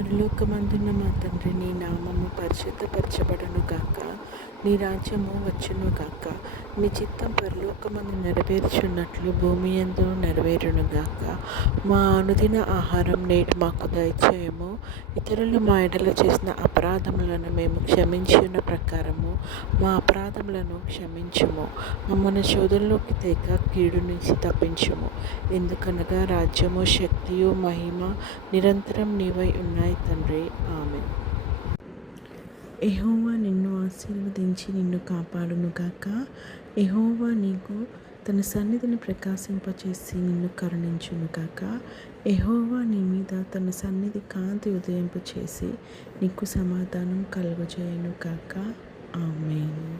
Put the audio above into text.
పరలోకమందున్న మా తండ్రి, నీ నామము పరిశుద్ధపరచబడును గాక. నీ రాజ్యము వచ్చును గాక. నీ చిత్తం పరలోకమందు నెరవేర్చున్నట్లు భూమి యందు నెరవేరును గాక. మా అనుదిన ఆహారం నేడు మాకు దయచేయము. ఇతరులు మా ఎడల చేసిన అపరాధములను మేము క్షమించిన ప్రకారము మా అపరాధములను క్షమించుము. మమ్మల్ని శోధనలోకి తేక కీడు నుంచి తప్పించుము. ఎందుకనగా రాజ్యము, శక్తియు, మహిమ నిరంతరం నీవై ఉన్నాయి తండ్రి. ఆమేన్. యెహోవా నిన్ను ఆశీర్వదించి నిన్ను కాపాడునుగాక. యెహోవా నీకు తన సన్నిధిని ప్రకాశింపచేసి నిన్ను కరుణించునుగాక. యెహోవా నీ మీద తన సన్నిధి కాంతి ఉదయింపచేసి నీకు సమాధానం కలుగజేయునుగాక. ఆమేన్.